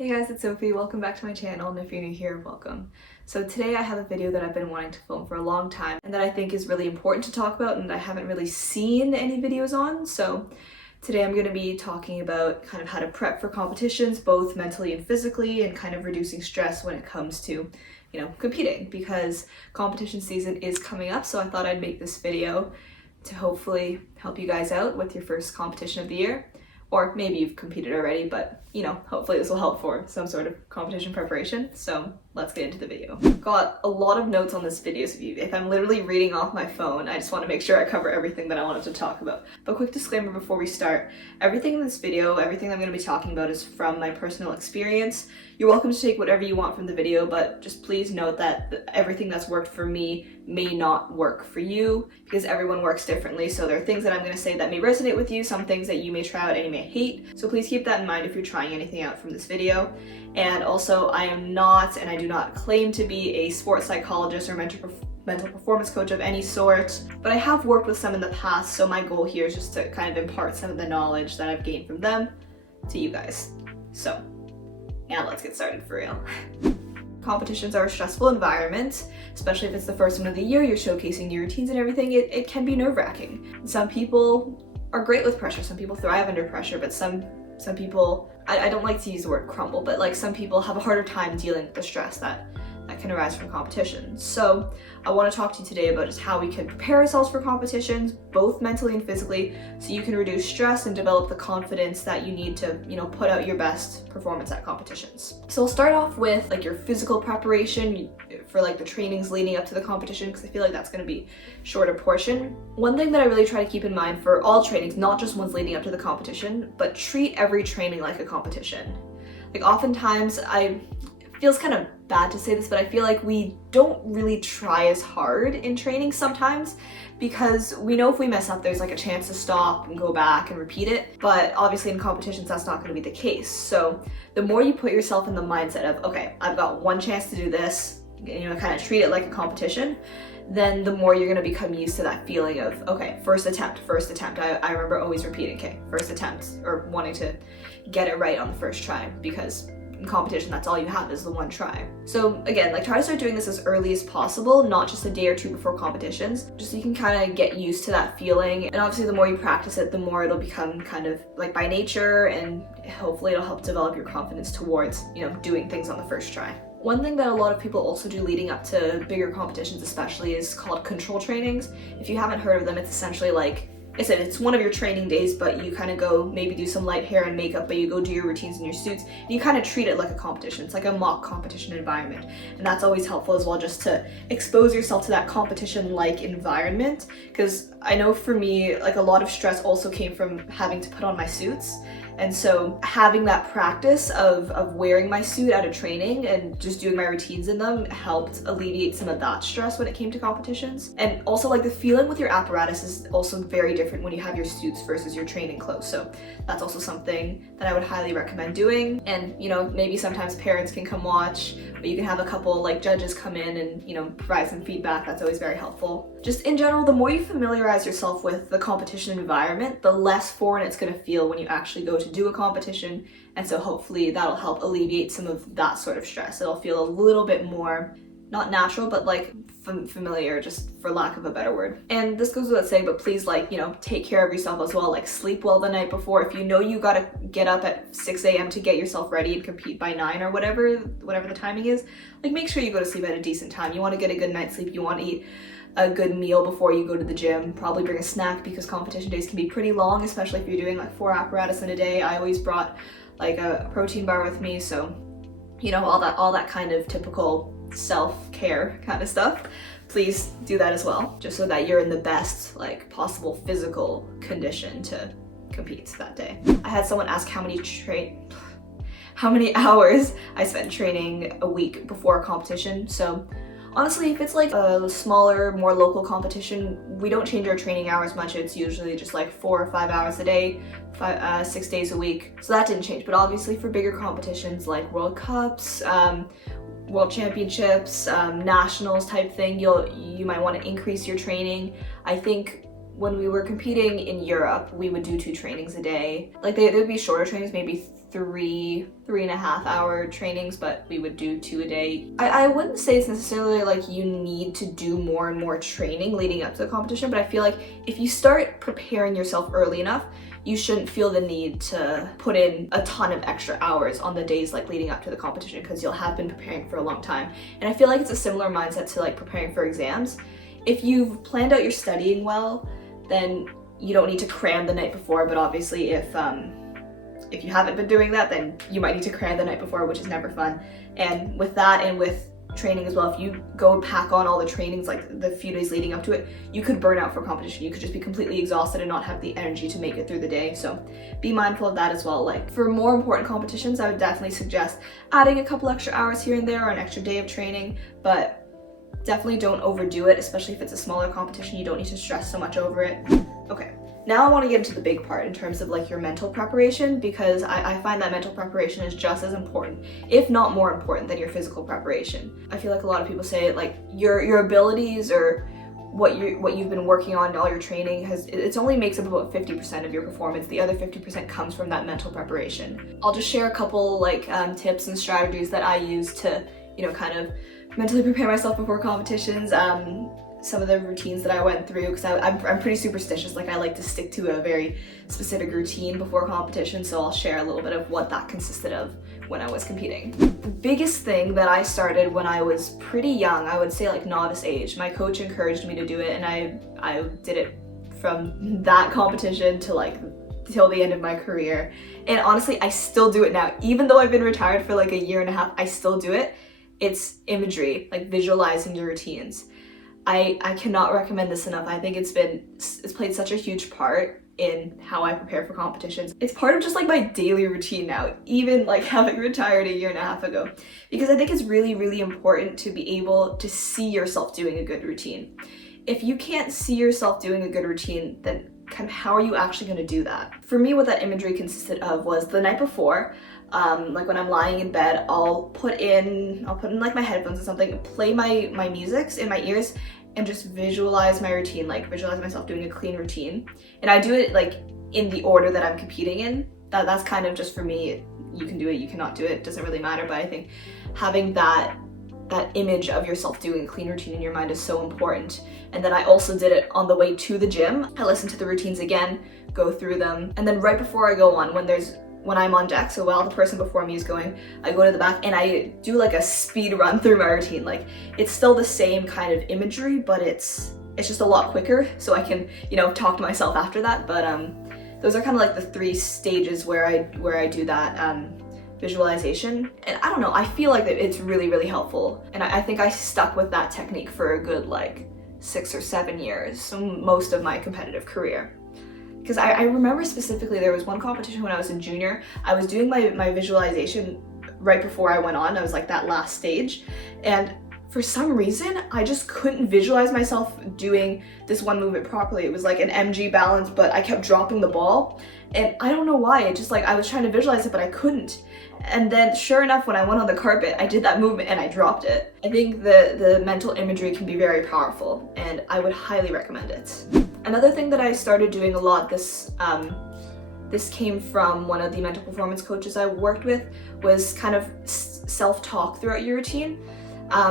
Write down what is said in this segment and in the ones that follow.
Hey guys, it's Sophie. Welcome back to my channel, and if you're new here, welcome. So today I have a video that I've been wanting to film for a long time and that I think is really important to talk about and I haven't really seen any videos on. So today I'm going to be talking about kind of how to prep for competitions, both mentally and physically, and kind of reducing stress when it comes to, competing, because competition season is coming up. So I thought I'd make this video to hopefully help you guys out with your first competition of the year. Or maybe you've competed already, but hopefully this will help for some sort of competition preparation. So let's get into the video. Got a lot of notes on this video, so if I'm literally reading off my phone, I just want to make sure I cover everything that I wanted to talk about. But quick disclaimer before we start, everything in this video, everything I'm going to be talking about is from my personal experience. You're welcome to take whatever you want from the video, but just please note that everything that's worked for me may not work for you, because everyone works differently. So there are things that I'm going to say that may resonate with you, some things that you may try out and you may hate. So please keep that in mind if you're trying anything out from this video. And also, I am not, and I do not claim to be, a sports psychologist or mental performance coach of any sort, but I have worked with some in the past, so my goal here is just to kind of impart some of the knowledge that I've gained from them to you guys. So now let's get started for real. Competitions are a stressful environment, especially if it's the first one of the year, you're showcasing your routines and everything. It can be nerve-wracking. Some people are great with pressure, some people thrive under pressure, but some people, I don't like to use the word crumble, but like some people have a harder time dealing with the stress that can arise from competition. So I want to talk to you today about just how we can prepare ourselves for competitions, both mentally and physically, so you can reduce stress and develop the confidence that you need to, put out your best performance at competitions. So I'll start off with like your physical preparation for like the trainings leading up to the competition, because I feel like that's going to be shorter portion. One thing that I really try to keep in mind for all trainings, not just ones leading up to the competition, but treat every training like a competition. Like oftentimes it feels kind of bad to say this, but I feel like we don't really try as hard in training sometimes, because we know if we mess up, there's like a chance to stop and go back and repeat it. But obviously in competitions, that's not going to be the case. So the more you put yourself in the mindset of, okay, I've got one chance to do this, kind of treat it like a competition, then the more you're going to become used to that feeling of, okay, first attempt. I remember always repeating, okay, first attempt, or wanting to get it right on the first try, because in competition, that's all you have is the one try. So again, like try to start doing this as early as possible, not just a day or two before competitions, just so you can kind of get used to that feeling. And obviously the more you practice it, the more it'll become kind of like by nature, and hopefully it'll help develop your confidence towards, doing things on the first try. One thing that a lot of people also do leading up to bigger competitions especially is called control trainings. If you haven't heard of them, it's essentially like, I said, it's one of your training days, but you kind of go maybe do some light hair and makeup, but you go do your routines in your suits, and you kind of treat it like a competition. It's like a mock competition environment, and that's always helpful as well, just to expose yourself to that competition-like environment. Because I know for me, like a lot of stress also came from having to put on my suits. And so having that practice of wearing my suit at a training and just doing my routines in them helped alleviate some of that stress when it came to competitions. And also like the feeling with your apparatus is also very different when you have your suits versus your training clothes. So that's also something that I would highly recommend doing. And maybe sometimes parents can come watch, but you can have a couple like judges come in and provide some feedback. That's always very helpful. Just in general, the more you familiarize yourself with the competition environment, the less foreign it's going to feel when you actually go to do a competition. And so hopefully that'll help alleviate some of that sort of stress. It'll feel a little bit more, not natural, but like familiar, just for lack of a better word. And this goes without saying, but please take care of yourself as well. Like sleep well the night before. If you know you gotta get up at 6 a.m. to get yourself ready and compete by 9 or whatever the timing is, like make sure you go to sleep at a decent time. You want to get a good night's sleep. You want to eat a good meal before you go to the gym. Probably bring a snack, because competition days can be pretty long, especially if you're doing like 4 apparatus in a day. I always brought like a protein bar with me, so all that kind of typical self-care kind of stuff. Please do that as well, just so that you're in the best like possible physical condition to compete that day. I had someone ask how many hours I spent training a week before a competition. So honestly, if it's like a smaller, more local competition, we don't change our training hours much. It's usually just like 4 or 5 hours a day, 6 days a week. So that didn't change. But obviously for bigger competitions like World Cups, World Championships, nationals type thing, you might want to increase your training. I think when we were competing in Europe, we would do 2 trainings a day. Like they would be shorter trainings, maybe three and a half hour trainings, but we would do 2 a day. I wouldn't say it's necessarily like you need to do more and more training leading up to the competition, but I feel like if you start preparing yourself early enough, you shouldn't feel the need to put in a ton of extra hours on the days like leading up to the competition, because you'll have been preparing for a long time. And I feel like it's a similar mindset to like preparing for exams. If you've planned out your studying well, then you don't need to cram the night before, but obviously if you haven't been doing that, then you might need to cram the night before, which is never fun. And with that, and with training as well, if you go pack on all the trainings like the few days leading up to it, you could burn out for competition. You could just be completely exhausted and not have the energy to make it through the day. So be mindful of that as well. Like for more important competitions, I would definitely suggest adding a couple extra hours here and there or an extra day of training, but definitely don't overdo it, especially if it's a smaller competition. You don't need to stress so much over it. Okay. Now I want to get into the big part in terms of like your mental preparation, because I find that mental preparation is just as important, if not more important, than your physical preparation. I feel like a lot of people say like your abilities or what you've been working on, all your training it only makes up about 50% of your performance. The other 50% comes from that mental preparation. I'll just share a couple like tips and strategies that I use to, you know, kind of mentally prepare myself before competitions. Some of the routines that I went through, because I'm pretty superstitious. Like I like to stick to a very specific routine before competition, so I'll share a little bit of what that consisted of when I was competing. The biggest thing that I started when I was pretty young, I would say like novice age, my coach encouraged me to do it, and I did it from that competition to like till the end of my career. And honestly, I still do it now. Even though I've been retired for like a year and a half, I still do it. It's imagery, like visualizing your routines. I cannot recommend this enough. I think it's played such a huge part in how I prepare for competitions. It's part of just like my daily routine now, even like having retired a year and a half ago, because I think it's really, really important to be able to see yourself doing a good routine. If you can't see yourself doing a good routine, then kind of how are you actually going to do that? For me, what that imagery consisted of was the night before, like when I'm lying in bed, I'll put in like my headphones or something, play my musics in my ears, and just visualize my routine, like visualize myself doing a clean routine. And I do it like in the order that I'm competing in. That's kind of just for me. You can do it, you cannot do it, it doesn't really matter. But I think having that image of yourself doing a clean routine in your mind is so important. And then I also did it on the way to the gym. I listened to the routines again, go through them, and then right before I go on, when I'm on deck, so while the person before me is going, I go to the back and I do like a speed run through my routine. Like it's still the same kind of imagery, but it's just a lot quicker, so I can, you know, talk to myself after that. But those are kind of like the 3 stages where I do that visualization. And I don't know, I feel like that it's really, really helpful. And I think I stuck with that technique for a good like 6 or 7 years, so most of my competitive career. Because I remember specifically there was one competition when I was a junior. I was doing my visualization right before I went on. I was like that last stage. And for some reason, I just couldn't visualize myself doing this one movement properly. It was like an MG balance, but I kept dropping the ball. And I don't know why. It just like, I was trying to visualize it, but I couldn't. And then sure enough, when I went on the carpet, I did that movement and I dropped it. I think the mental imagery can be very powerful, and I would highly recommend it. Another thing that I started doing a lot, this came from one of the mental performance coaches I worked with, was kind of self-talk throughout your routine.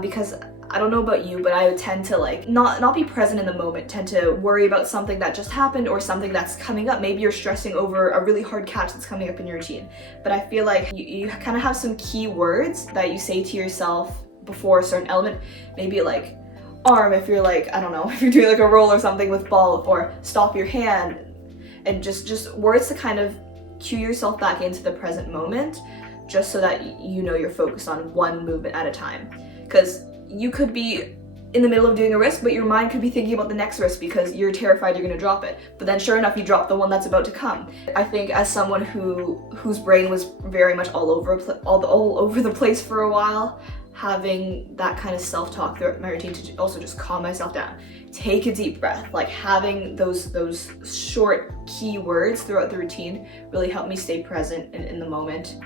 Because I don't know about you, but I would tend to like not be present in the moment, tend to worry about something that just happened or something that's coming up. Maybe you're stressing over a really hard catch that's coming up in your routine. But I feel like you kind of have some key words that you say to yourself before a certain element. Maybe like arm if you're like, I don't know, if you're doing like a roll or something with ball, or stop your hand, and just words to kind of cue yourself back into the present moment, just so that you know you're focused on one movement at a time. Because you could be in the middle of doing a risk, but your mind could be thinking about the next risk because you're terrified you're going to drop it. But then sure enough, you drop the one that's about to come. I think as someone whose brain was very much all over the place for a while, having that kind of self-talk throughout my routine to also just calm myself down, take a deep breath, like having those short key words throughout the routine really helped me stay present in the moment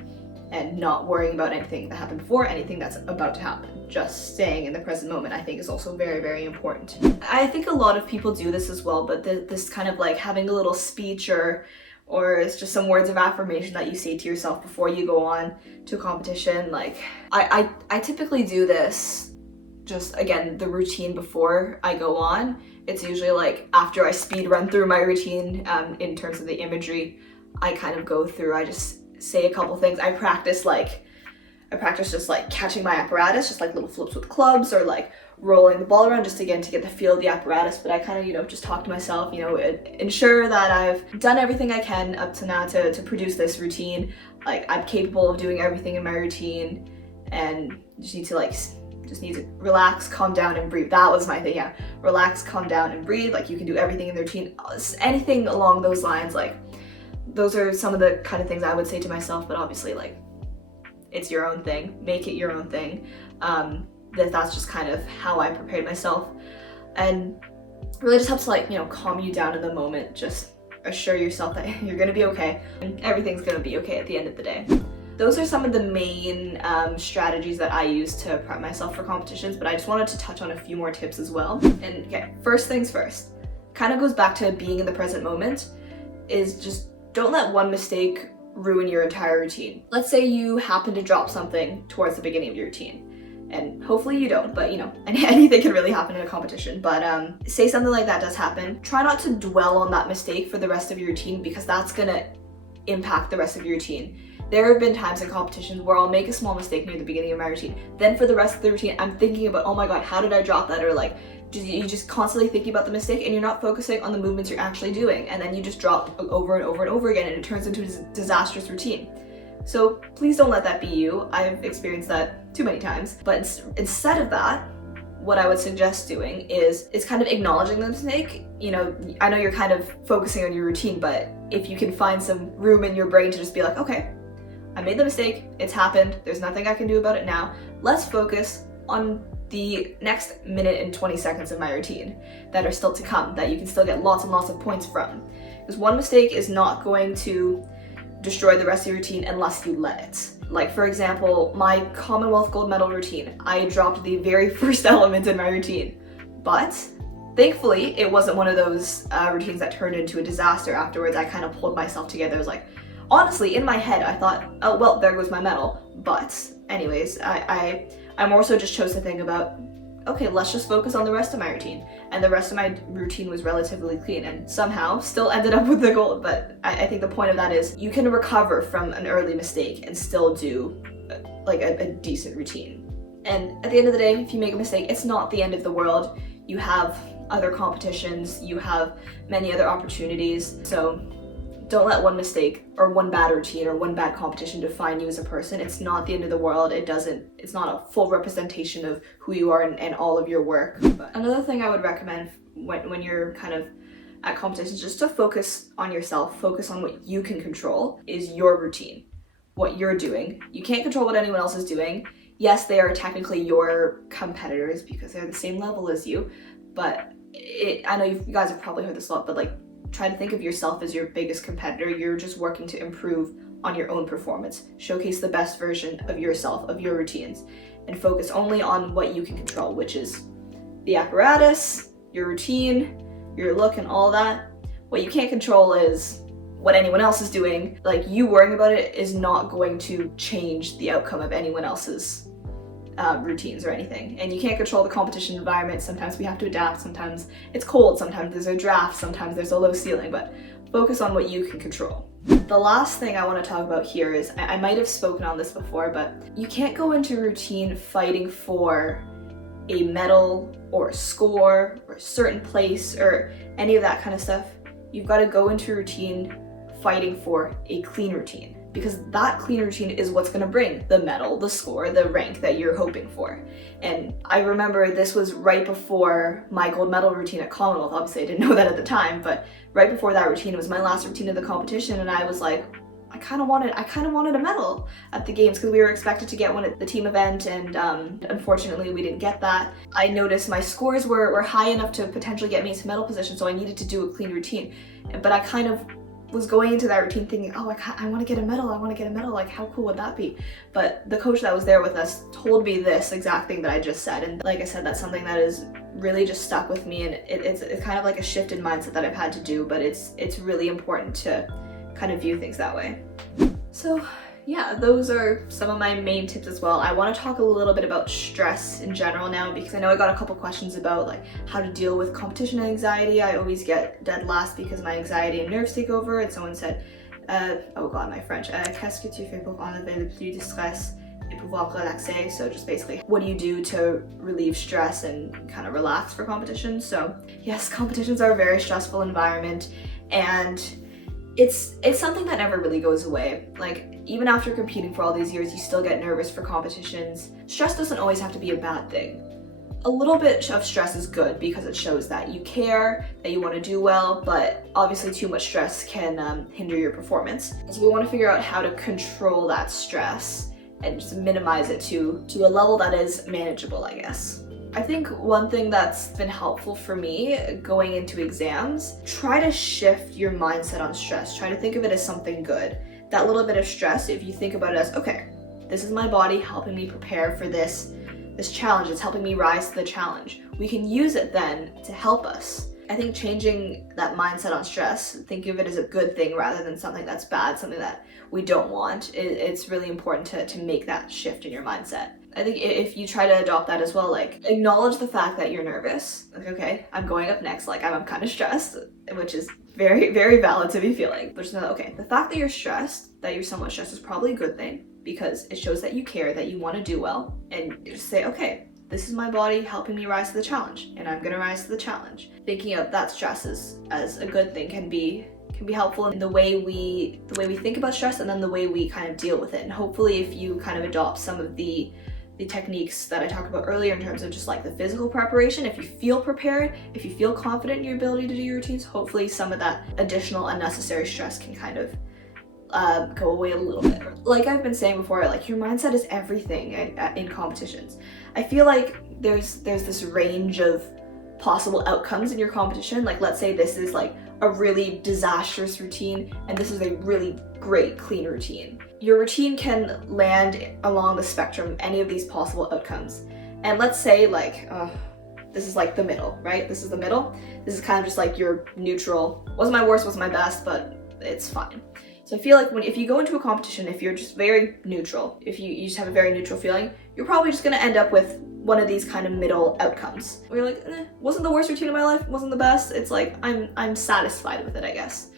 and not worrying about anything that happened before, anything that's about to happen. Just staying in the present moment, I think, is also very, very important. I think a lot of people do this as well, but this kind of like having a little speech or or it's just some words of affirmation that you say to yourself before you go on to a competition. Like I typically do this, just again, the routine before I go on. It's usually like after I speed run through my routine, in terms of the imagery, I kind of go through, I just say a couple things. I practice just like catching my apparatus, just like little flips with clubs, or like rolling the ball around, just again to get the feel of the apparatus. But I kind of, just talk to myself, ensure that I've done everything I can up to now to produce this routine. Like I'm capable of doing everything in my routine, and just need to relax, calm down, and breathe. That was my thing, yeah. Relax, calm down, and breathe. Like you can do everything in the routine. Anything along those lines, like those are some of the kind of things I would say to myself, but obviously like it's your own thing. Make it your own thing. That's just kind of how I prepared myself, and really just helps to calm you down in the moment. Just assure yourself that you're gonna be okay, and everything's gonna be okay at the end of the day. Those are some of the main strategies that I use to prep myself for competitions, but I just wanted to touch on a few more tips as well. And okay, first things first, kind of goes back to being in the present moment, is just don't let one mistake ruin your entire routine. Let's say you happen to drop something towards the beginning of your routine, and hopefully you don't, but anything can really happen in a competition. But say something like that does happen, try not to dwell on that mistake for the rest of your routine, because that's gonna impact the rest of your routine. There have been times in competitions where I'll make a small mistake near the beginning of my routine. Then for the rest of the routine, I'm thinking about, oh my god, how did I drop that? Or you just constantly thinking about the mistake, and you're not focusing on the movements you're actually doing. And then you just drop over and over and over again, and it turns into a disastrous routine. So please don't let that be you. I've experienced that too many times. But instead of that, what I would suggest doing is kind of acknowledging the mistake. I know you're kind of focusing on your routine, but if you can find some room in your brain to just be like, okay, I made the mistake, it's happened, there's nothing I can do about it now. Let's focus on the next minute and 20 seconds of my routine that are still to come, that you can still get lots and lots of points from. Because one mistake is not going to destroy the rest of your routine unless you let it. Like for example, my Commonwealth gold medal routine, I dropped the very first element in my routine, but thankfully it wasn't one of those routines that turned into a disaster afterwards. I kind of pulled myself together. I was like, honestly, in my head, I thought, oh, well, there goes my medal. But anyways, I more so just chose to think about, okay, let's just focus on the rest of my routine. And the rest of my routine was relatively clean, and somehow still ended up with the gold. But I think the point of that is you can recover from an early mistake and still do a decent routine. And at the end of the day, if you make a mistake, it's not the end of the world. You have other competitions, you have many other opportunities. So don't let one mistake or one bad routine or one bad competition define you as a person. It's not the end of the world. It's not a full representation of who you are and all of your work. But another thing I would recommend when you're kind of at competitions, just to focus on yourself, focus on what you can control, is your routine, what you're doing. You can't control what anyone else is doing. Yes, they are technically your competitors because they're the same level as you, but I know you guys have probably heard this a lot, but try to think of yourself as your biggest competitor. You're just working to improve on your own performance, showcase the best version of yourself, of your routines, and focus only on what you can control, which is the apparatus, your routine, your look, and all that. What you can't control is what anyone else is doing. You worrying about it is not going to change the outcome of anyone else's routines or anything. And you can't control the competition environment. Sometimes we have to adapt, sometimes it's cold, sometimes there's a draft, sometimes there's a low ceiling, but focus on what you can control. The last thing I want to talk about here is, I might have spoken on this before, but you can't go into routine fighting for a medal or a score or a certain place or any of that kind of stuff. You've got to go into routine fighting for a clean routine, because that clean routine is what's going to bring the medal, the score, the rank that you're hoping for. And I remember this was right before my gold medal routine at Commonwealth. Obviously I didn't know that at the time, but right before that routine, it was my last routine of the competition, and I was like, I kind of wanted a medal at the games, because we were expected to get one at the team event, and unfortunately we didn't get that. I noticed my scores were high enough to potentially get me into medal position, so I needed to do a clean routine. But I kind of was going into that routine thinking, oh, I want to get a medal, like how cool would that be? But the coach that was there with us told me this exact thing that I just said, and like I said, that's something that is really just stuck with me, and it's kind of like a shift in mindset that I've had to do, but it's really important to kind of view things that way. So yeah, those are some of my main tips as well. I want to talk a little bit about stress in general now, because I know I got a couple questions about like how to deal with competition anxiety. I always get dead last because my anxiety and nerves take over, and someone said, oh god, my French, qu'est-ce que tu fais pour enlever le plus de stress et pouvoir relaxer? So just basically, what do you do to relieve stress and kind of relax for competition? So yes, competitions are a very stressful environment, and it's something that never really goes away. Like, even after competing for all these years, you still get nervous for competitions. Stress doesn't always have to be a bad thing. A little bit of stress is good because it shows that you care, that you want to do well, but obviously too much stress can hinder your performance. So we want to figure out how to control that stress and just minimize it to a level that is manageable, I guess. I think one thing that's been helpful for me going into exams, try to shift your mindset on stress. Try to think of it as something good. That little bit of stress, if you think about it as, okay, this is my body helping me prepare for this challenge. It's helping me rise to the challenge. We can use it then to help us. I think changing that mindset on stress, think of it as a good thing rather than something that's bad, something that we don't want. It's really important to make that shift in your mindset. I think if you try to adopt that as well, like acknowledge the fact that you're nervous. Like, okay, I'm going up next, like I'm kind of stressed, which is very, very valid to be feeling. But just know, okay, the fact that you're stressed, that you're somewhat stressed is probably a good thing because it shows that you care, that you want to do well. And just say, okay, this is my body helping me rise to the challenge, and I'm gonna rise to the challenge. Thinking of that stress as a good thing can be helpful in the way we think about stress, and then the way we kind of deal with it. And hopefully if you kind of adopt some of the techniques that I talked about earlier in terms of just like the physical preparation, if you feel prepared, if you feel confident in your ability to do your routines, hopefully some of that additional unnecessary stress can kind of go away a little bit. Like I've been saying before, like your mindset is everything in competitions. I feel like there's this range of possible outcomes in your competition. Like let's say this is like a really disastrous routine and this is a really great clean routine. Your routine can land along the spectrum, any of these possible outcomes. And let's say like, this is like the middle, right? This is the middle. This is kind of just like your neutral, wasn't my worst, wasn't my best, but it's fine. So I feel like if you go into a competition, if you're just very neutral, if you just have a very neutral feeling, you're probably just gonna end up with one of these kind of middle outcomes. Where you're like, wasn't the worst routine of my life, wasn't the best. It's like, I'm satisfied with it, I guess.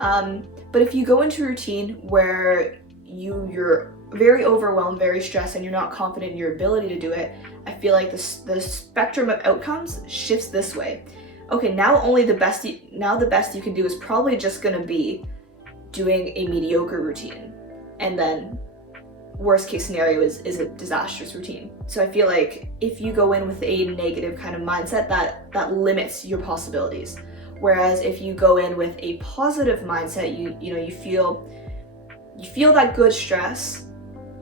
But if you go into a routine where you're very overwhelmed, very stressed, and you're not confident in your ability to do it, I feel like the spectrum of outcomes shifts this way. Okay, now the best you can do is probably just gonna be doing a mediocre routine, and then worst case scenario is a disastrous routine. So I feel like if you go in with a negative kind of mindset, that limits your possibilities. Whereas if you go in with a positive mindset, you feel that good stress,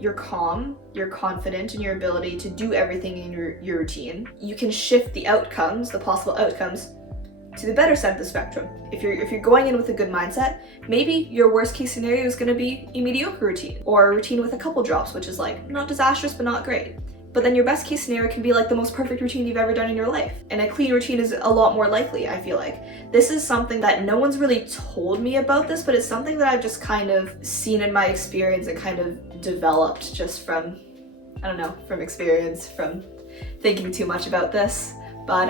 you're calm, you're confident in your ability to do everything in your routine. You can shift the outcomes, the possible outcomes, to the better side of the spectrum. If you're going in with a good mindset, maybe your worst case scenario is going to be a mediocre routine, or a routine with a couple drops, which is like not disastrous but not great. But then your best case scenario can be like the most perfect routine you've ever done in your life. And a clean routine is a lot more likely, I feel like. This is something that no one's really told me about this, but it's something that I've just kind of seen in my experience and kind of developed just from, I don't know, from experience, from thinking too much about this. But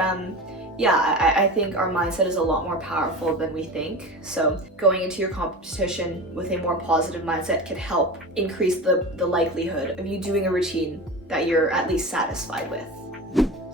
yeah, I think our mindset is a lot more powerful than we think. So going into your competition with a more positive mindset can help increase the likelihood of you doing a routine that you're at least satisfied with.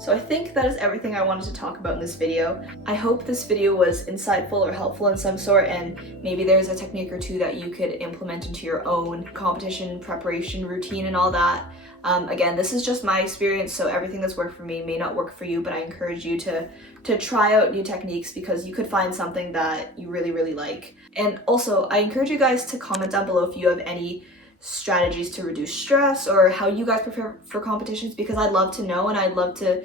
So I think that is everything I wanted to talk about in this video. I hope this video was insightful or helpful in some sort, and maybe there's a technique or two that you could implement into your own competition preparation routine and all that. Again, this is just my experience, so everything that's worked for me may not work for you, but I encourage you to try out new techniques because you could find something that you really, really like. And also, I encourage you guys to comment down below if you have any strategies to reduce stress or how you guys prepare for competitions, because I'd love to know and I'd love to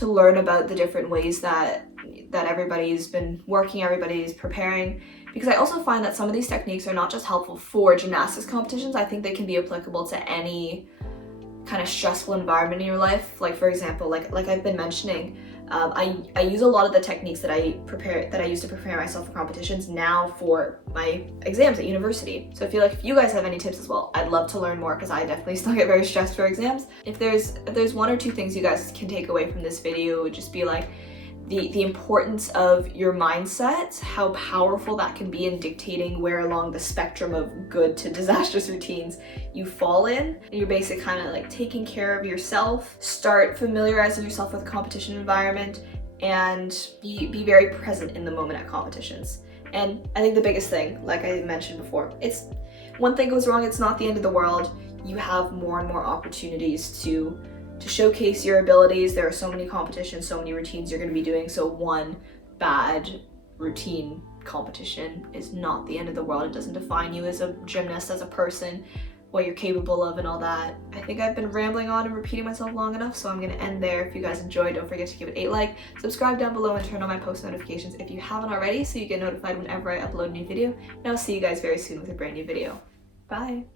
learn about the different ways that everybody's been working, everybody's preparing. Because I also find that some of these techniques are not just helpful for gymnastics competitions, I think they can be applicable to any kind of stressful environment in your life. Like for example, like I've been mentioning, I use a lot of the techniques that I use to prepare myself for competitions now for my exams at university. So I feel like if you guys have any tips as well, I'd love to learn more, because I definitely still get very stressed for exams. If there's one or two things you guys can take away from this video, it would just be like the importance of your mindset, how powerful that can be in dictating where along the spectrum of good to disastrous routines you fall in. You're basically kind of like taking care of yourself, start familiarizing yourself with the competition environment, and be very present in the moment at competitions. And I think the biggest thing, like I mentioned before, it's one thing goes wrong, it's not the end of the world. You have more and more opportunities to showcase your abilities. There are so many competitions, so many routines you're going to be doing, so one bad routine competition is not the end of the world. It doesn't define you as a gymnast, as a person, what you're capable of and all that. I think I've been rambling on and repeating myself long enough, so I'm going to end there. If you guys enjoyed, don't forget to give it a like, subscribe down below, and turn on my post notifications if you haven't already, so you get notified whenever I upload a new video. And I'll see you guys very soon with a brand new video. Bye!